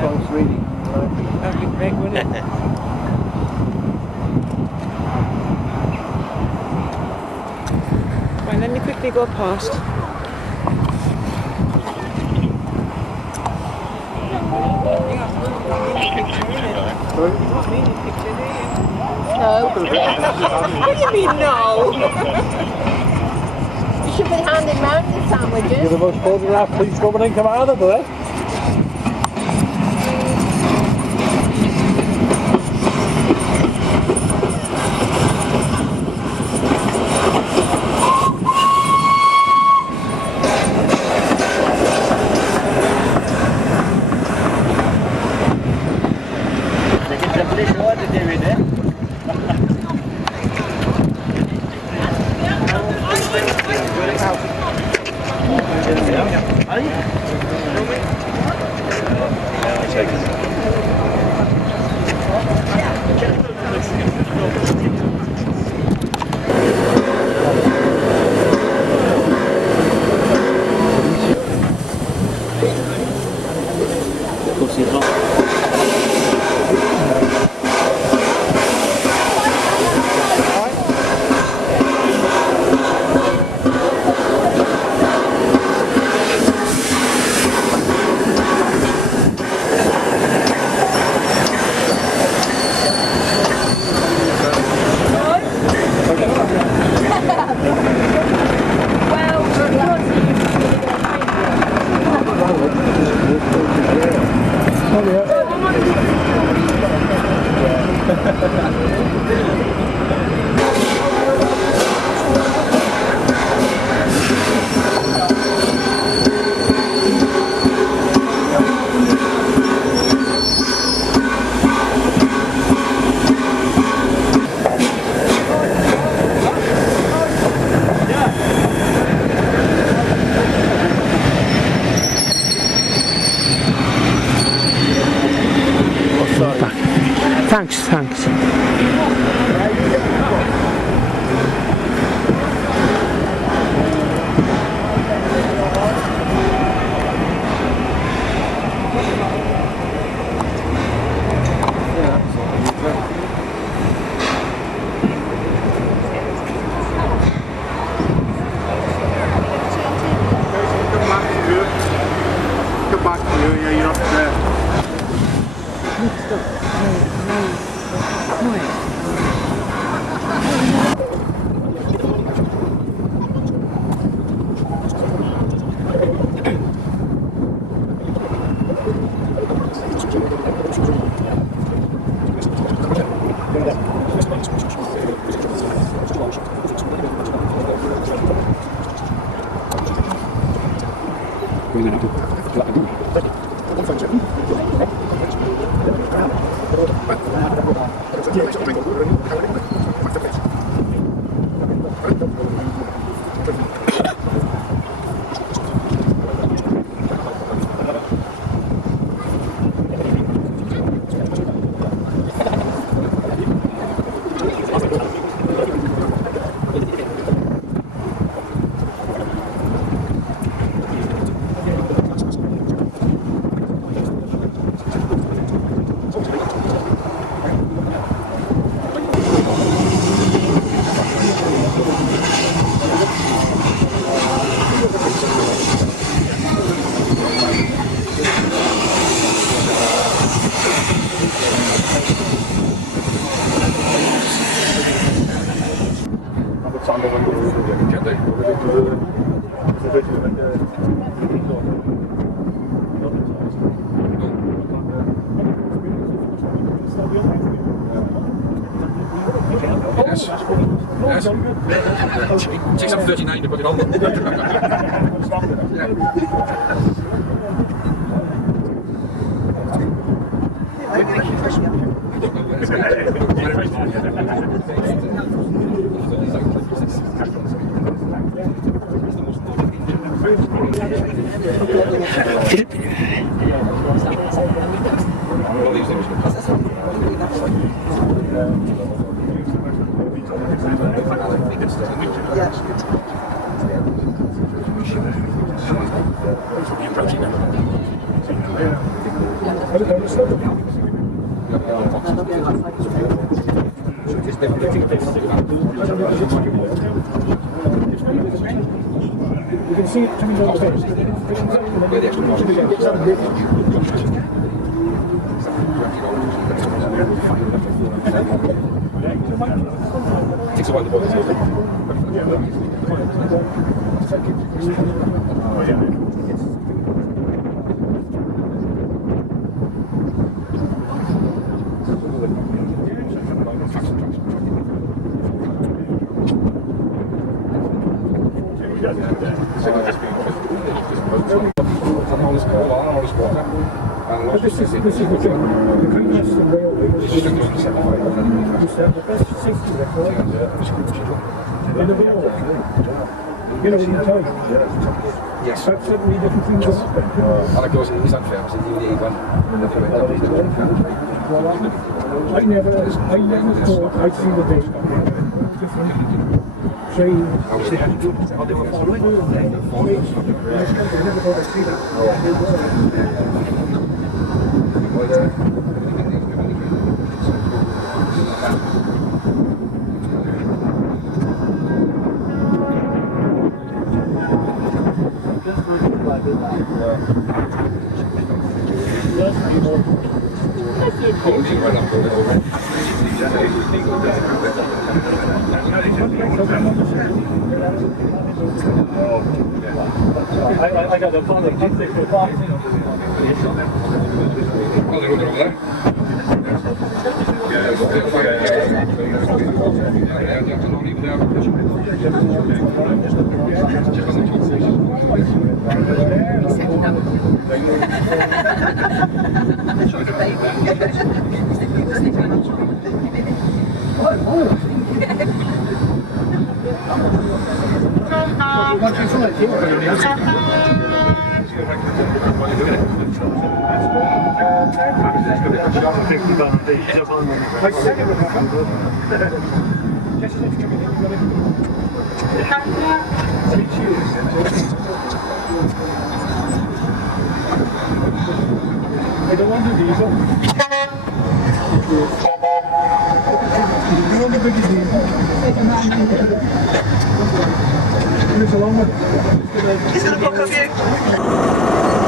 false reading. That'd be great, wouldn't it? Right, let me quickly go past. No. What do you mean, no? You should be handing round the sandwiches. You're the most photographed police woman in Carmarthen, boy. Thanks. Come back to you, yeah, you're not there. Yes. Takes up 39 to put it on. Yeah. You can see it coming downstairs. Where the extra was. Takes a while to book. Oh, yeah. But this is the thing. The Great Western Railway is the best safety record in the world. You know what I'm telling you? Yes. About 70 different things have happened. And it goes in his unfair, so you need one. I never thought I'd see the day. Train. I got a phone. I don't want to do diesel. You want the big diesel? It's a long one. He's going to fuck up you.